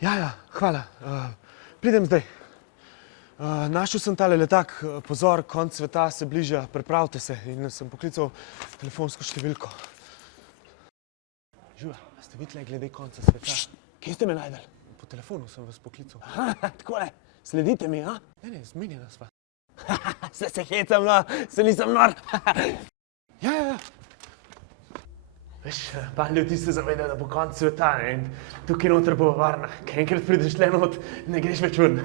Ja, hvala. Pridem zdaj. Našel sem tale letak, pozor, konec sveta se bliža, pripravite se in sem poklical telefonsko številko. Žuja, a ste videli glede konca sveta? Kje ste me najdel? Po telefonu sem vas poklical. Takole, sledite mi, a? Ne, zmenjena sva. Se hecam, no, se nisem nor. Ja. Veš, par ljudi se zaveda, da bo konc sveta, ne, in tukaj noter bo varna. Kaj enkrat prideš tle not, ne greš več ven.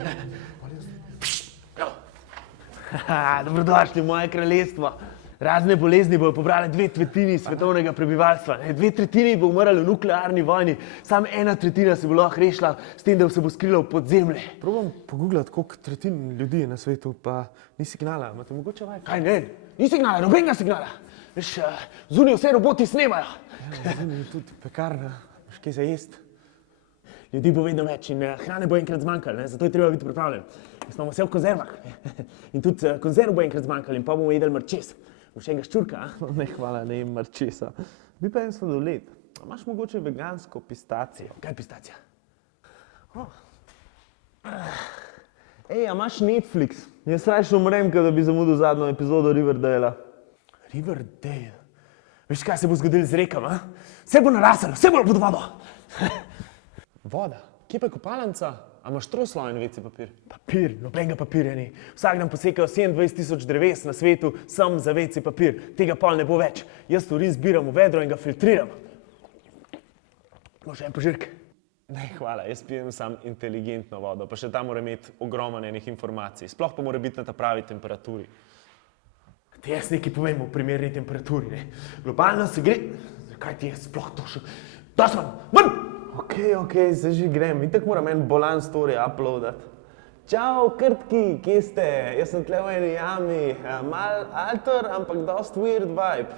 Dobrodošli v moje kraljestvo. Razne bolezni bojo pobrale 2/3 svetovnega prebivalstva. 2/3 bo umrlo v nuklearni vojni, samo 1/3 se bo lahko rešila s tem, da se bo skrila v podzemlje. Probam pogooglati, koliko tretjin ljudi je na svetu, pa ni signala. Imate mogoče vaj? Kaj ne? Ni signala, nobenega signala. Veš, zunaj vse roboti snemajo. Zunaj je tudi pekarna, veš kaj za jest. Ljudi bo vedno več in hrane bo enkrat zmanjkalo, zato je treba biti pripravljen. Smo vse v konzervah in tudi konzerv bo enkrat zmanjkalo in pa bomo jedli mrčes. Boš enega ščurka, a? Ne, hvala, ne jem mrčesa. Bi pa en sladoled. A imaš mogoče vegansko pistacijo? Kaj je pistacija? Ej, a imaš Netflix? Jaz rajši umrem, da bi zamudil zadnjo epizodo Riverdala. Riverdale? Veš, kaj se bo zgodilo z rekama? Vse bo naraslo, vse bo pod vodo. Voda? Kje pa je kopalnica? A imaš trosloven WC papir? Papir, nobenega papirja ni. Vsak dan posekajo 27 000 dreves na svetu, sam za WC papir. Tega pol ne bo več. Jaz urin zbiram v vedro in ga filtriram. Moš en požirk? Ne, hvala, jaz pijem sam inteligentno vodo, pa še ta mora imeti ogromno enih informacij. Sploh pa mora biti na ta pravi temperaturi. Ti jaz nekaj povem o primerni temperaturi, ne? Globalno se gre... Zakaj ti jaz sploh to še... Došman, ven! Ok, se že grem. Itak moram en bolan story uploadat. Čau, krtki, kje ste? Jaz sem tle v eni jami. Mal alter, ampak dost weird vibe.